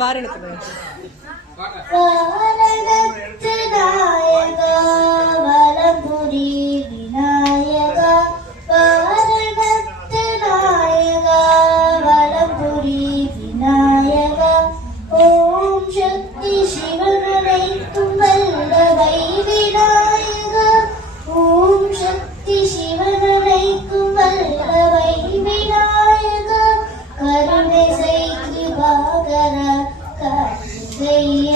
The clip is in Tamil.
வாரணத்துக்கு நாயகா வலம்புரி விநாயகா வாரணத்து நாயகா வலம்புரி விநாயகா ஓம் சக்தி சிவனுரைக்கும் வல்லவை விநாயகா ஓம் சக்தி சிவனுரைக்கும் வல்லவை விநாயகா கருணை செய்தி பாகர கைய